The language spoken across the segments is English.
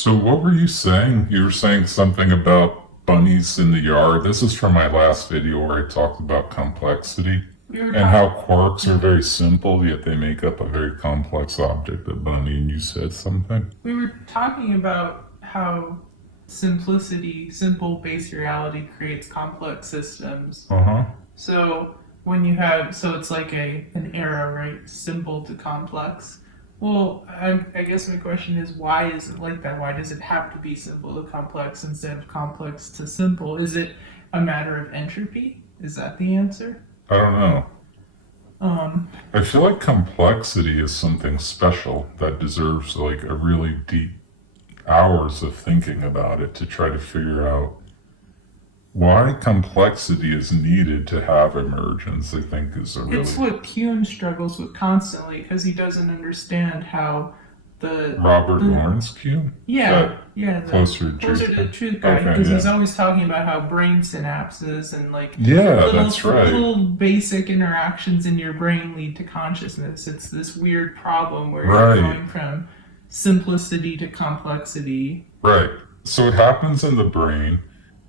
So what were you saying? You were saying something about bunnies in the yard. This is from my last video where I talked about complexity We were and how talking. quarks are very simple, yet they make up a very complex object, a bunny, and you said something? We were talking about how simplicity, simple base reality creates complex systems. Uh-huh. So when you have, so it's like an arrow, right? Simple to complex. Well, I guess my question is, why is it like that? Why does it have to be simple to complex instead of complex to simple? Is it a matter of entropy? Is that the answer? I don't know. Um, I feel like complexity is something special that deserves like a really deep hours of thinking about it to try to figure out why complexity is needed to have emergence. I think is a it's really what Kuhn struggles with constantly because he doesn't understand how the Robert the Lawrence cue. Yeah, That yeah, the closer to closer truth. to the truth guy, Okay, because he's yeah. always talking about how brain synapses and like Yeah, little that's right. little basic interactions in your brain lead to consciousness. It's this weird problem where you're Right, going from simplicity to complexity. right. So it happens in the brain.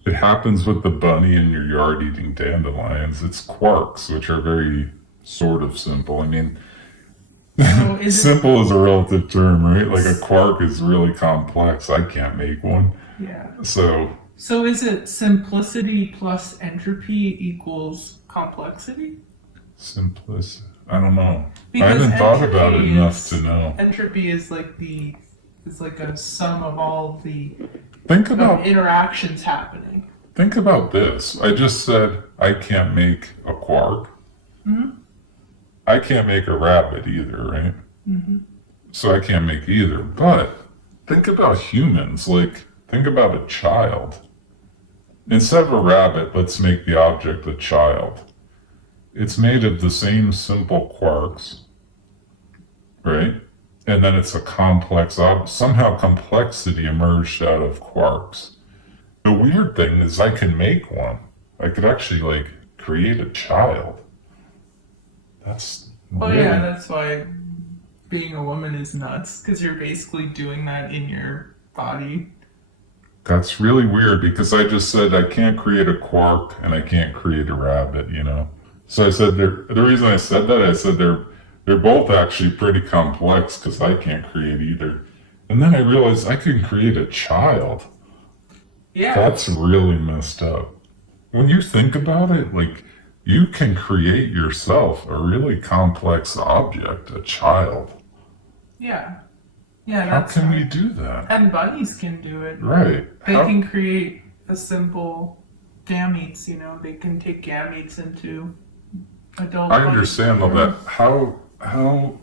It happens with the bunny in your yard eating dandelions. It's quarks, which are very sort of simple. I mean, So is it? simple is a relative term, right? Like a quark is really complex. I can't make one. Yeah. So So is it simplicity plus entropy equals complexity? simplicity. I don't know. I Because haven't thought about it enough to know. entropy is like the is like a sum of all the Think of about interactions happening. think about this. I just said I can't make a quark. Mm-hmm. I can't make a rabbit either, right? Mm-hmm. So I can't make either. But think about humans. Like, think about a child. Instead of a rabbit, let's make the object a child. It's made of the same simple quarks, right? And then it's a complex somehow complexity emerged out of quarks. The weird thing is I can make one. I could actually like create a child. That's Well, yeah, really that's why being a woman is nuts because you're basically doing that in your body. that's really weird because I just said I can't create a quark and I can't create a rabbit, you know. So I said the reason I said that I said they're both actually pretty complex because I can't create either. And then I realized I can create a child. Yeah. That's really messed up. When you think about it, like you can create yourself a really complex object, a child. Yeah. Yeah, How that's can we do that? and bunnies can do it. Right. They How can create a simple gametes, they can take gametes into adult I bunny understand all that. form.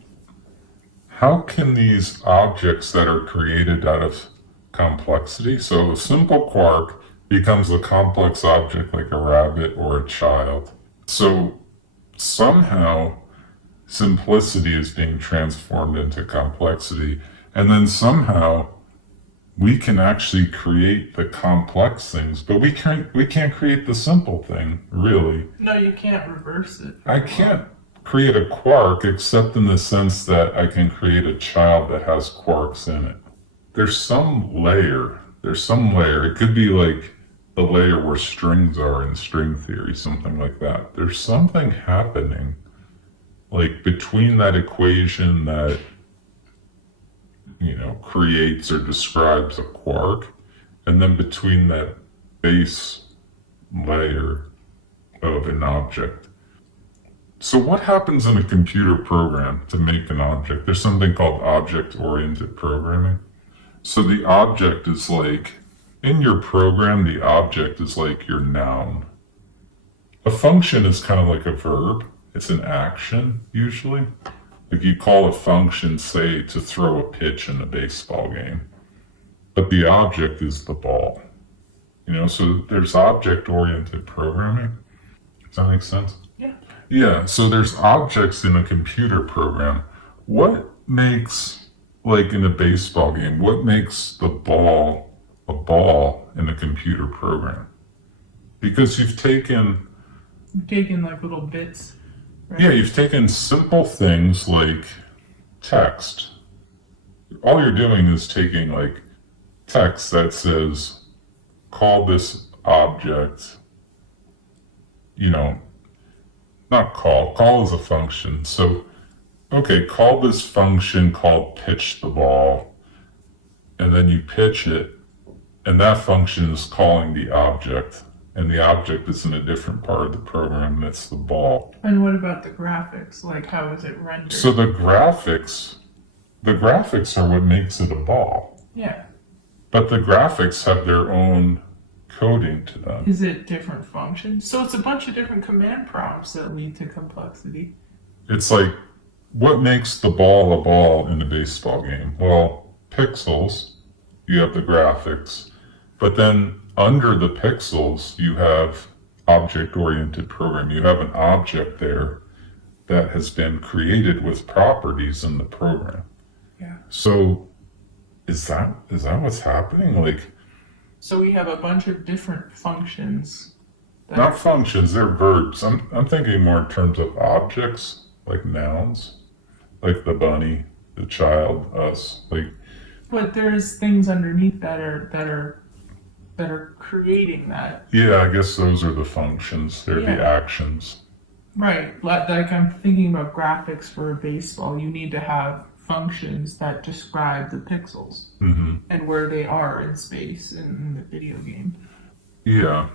How can these objects that are created out of complexity, so a simple quark becomes a complex object like a rabbit or a child. So somehow simplicity is being transformed into complexity, and then somehow we can actually create the complex things, but we can't create the simple thing, really. No, you can't reverse it I very well. can't create a quark except in the sense that I can create a child that has quarks in it. There's some layer. There's some layer. It could be like the layer where strings are in string theory, something like that. There's something happening, like between that equation that, creates or describes a quark, and then between that base layer of an object. So what happens in a computer program to make an object? There's something called object-oriented programming. So the object is like, in your program, the object is like your noun. A function is kind of like a verb. It's an action, usually. Like you call a function, say, to throw a pitch in a baseball game. But the object is the ball. So there's object-oriented programming. Does that make sense? Yeah. Yeah, so there's objects in a computer program. What makes, like in a baseball game, what makes the ball a ball in a computer program? Because you've taken, You've taken like little bits, yeah, right? you've taken simple things like text. All you're doing is taking like text that says, call this object, not call is a function. So, okay, call this function called pitch the ball, and then you pitch it, and that function is calling the object, and the object is in a different part of the program, that's the ball. And what about the graphics? Like, how is it rendered? So the graphics are what makes it a ball. Yeah. But the graphics have their own coding to them. Is it different functions? So it's a bunch of different command prompts that lead to complexity. It's like, what makes the ball a ball in a baseball game? Well, pixels, you have the graphics, but then under the pixels, you have object-oriented programming. You have an object there that has been created with properties in the program. Yeah. So is that what's happening? Like, so we have a bunch of different functions. not functions, they're verbs. I'm thinking more in terms of objects, like nouns, like the bunny, the child, us. Like, but there's things underneath that are creating that. yeah, I guess those are the functions. They're the Yeah. actions. Right. Like I'm thinking about graphics for baseball. You need to have functions that describe the pixels Mm-hmm. and where they are in space in the video game. Yeah,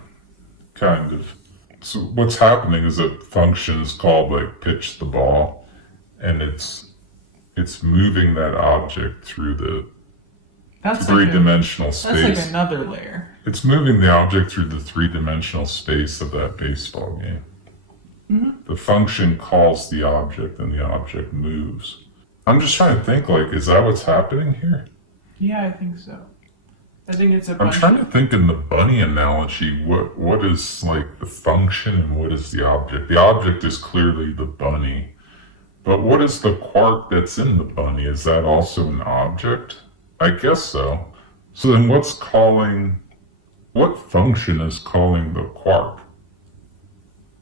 kind of. So what's happening is a function is called like pitch the ball, and it's moving that object through the That's three-dimensional That's like space. another layer. It's moving the object through the three-dimensional space of that baseball game. Mm-hmm. The function calls the object, and the object moves. I'm just trying to think, like, is that what's happening here? Yeah, I think so. I think it's a I'm bunch trying to think in the bunny analogy, what is like the function and what is the object? The object is clearly the bunny, but what is the quark that's in the bunny? Is that also an object? I guess so. So then what function is calling the quark?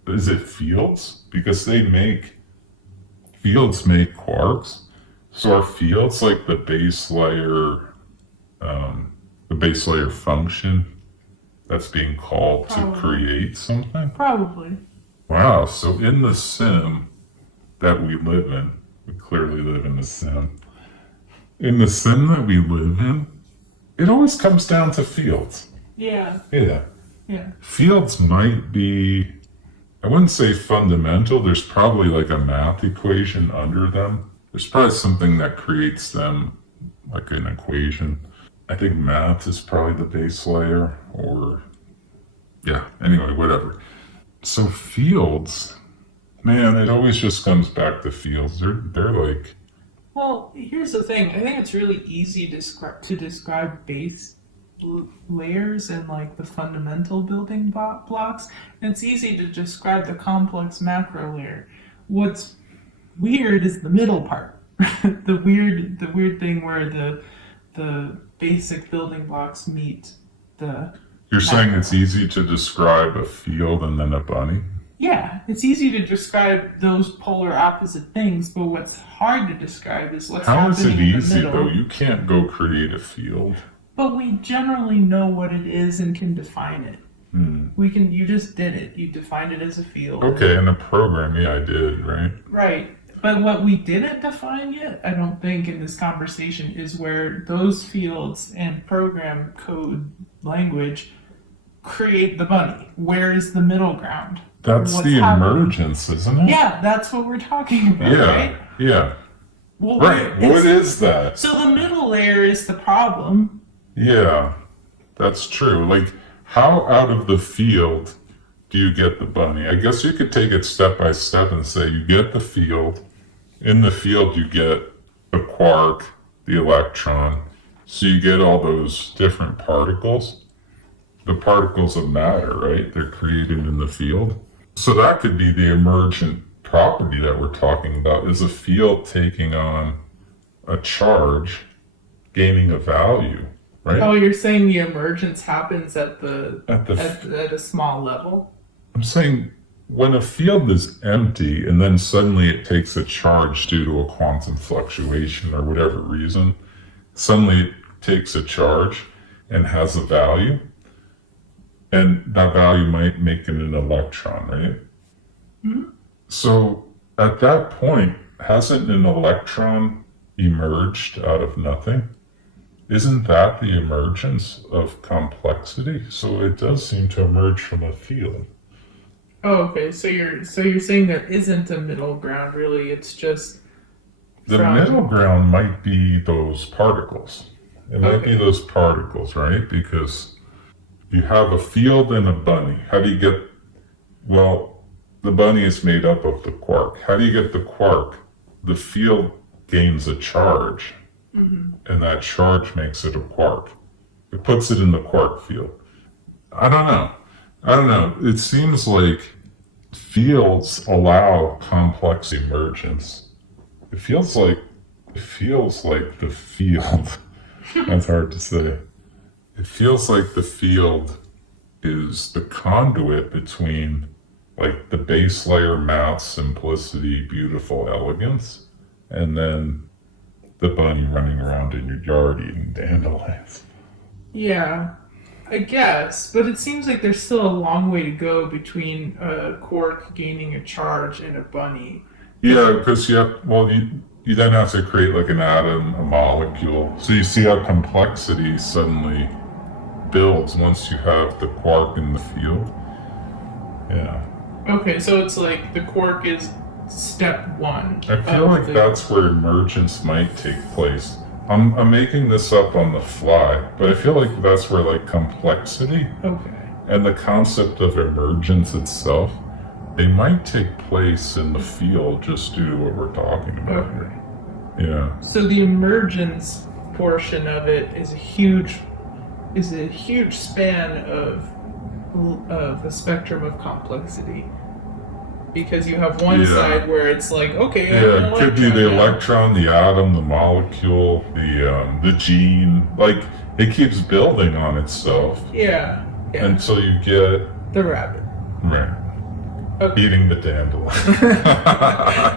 Is it fields? Because fields make quarks. So are fields like the base layer function that's being called to create something? Probably. Wow, so in the sim that we live in, we clearly live in a sim. In the sim that we live in, it always comes down to fields. Yeah. Yeah. Yeah. Fields might be, I wouldn't say fundamental, there's probably like a math equation under them. There's probably something that creates them, like an equation. I think math is probably the base layer, or yeah, anyway, whatever. So fields, man, it always just comes back to fields. They're like, Well, here's the thing. I think it's really easy to describe base layers and like the fundamental building blocks. And it's easy to describe the complex macro layer. What's weird is the middle part. the weird thing where the basic building blocks meet the you're saying it's easy to describe a field and then a bunny? Yeah, it's easy to describe those polar opposite things, but what's hard to describe is what's How is happening it in the easy middle. though? You can't go create a field. But we generally know what it is and can define it. You just did it. You defined it as a field. Okay, in a program, yeah, I did, right? Right. But what we didn't define yet, I don't think, in this conversation is where those fields and program code language create the bunny. Where is the middle ground? That's What's the happening? emergence, isn't it? Yeah, that's what we're talking about, Yeah, right? yeah. Well, Right, what is that? So the middle layer is the problem. Yeah, that's true. Like, how out of the field do you get the bunny? I guess you could take it step by step and say you get the field. In the field, you get the quark, the electron. So you get all those different particles. The particles of matter, right? They're created in the field. So that could be the emergent property that we're talking about, is a field taking on a charge, gaining a value, right? Oh, you're saying the emergence happens at At a small level? I'm saying when a field is empty and then suddenly it takes a charge due to a quantum fluctuation or whatever reason, suddenly it takes a charge, and has a value, and that value might make it an electron, right? Mhm. So at that point, hasn't an electron emerged out of nothing? Isn't that the emergence of complexity? So it does seem to emerge from a field. Oh, okay. So you're saying there isn't a middle ground really. It's just The from middle ground might be those particles. It might be Okay. those particles, right? Because you have a field and a bunny. How do you get, well, the bunny is made up of the quark. How do you get the quark? The field gains a charge, and that charge makes it a quark. It puts it in the quark field. I don't know. I don't know. It seems like fields allow complex emergence. It feels like the field. That's hard to say. It feels like the field is the conduit between like the base layer math, simplicity, beautiful elegance, and then the bunny running around in your yard eating dandelions. Yeah, I guess, but it seems like there's still a long way to go between a quark gaining a charge and a bunny. Yeah, because you then have to create like an atom, a molecule. So you see how complexity suddenly builds once you have the quark in the field. Yeah. Okay, so it's like the quark is step one. I feel of like the- that's where emergence might take place. I'm making this up on the fly, but I feel like that's where like complexity Okay. and the concept of emergence itself, they might take place in the field just due to what we're talking about Okay. here. Yeah. So the emergence portion of it is a huge span of the spectrum of complexity. Because you have one Yeah. side where it's like, okay, Yeah, it could be the now. electron, the atom, the molecule, the gene. Like it keeps building on itself Yeah. Yeah. until you get The rabbit. right Okay. eating the dandelion.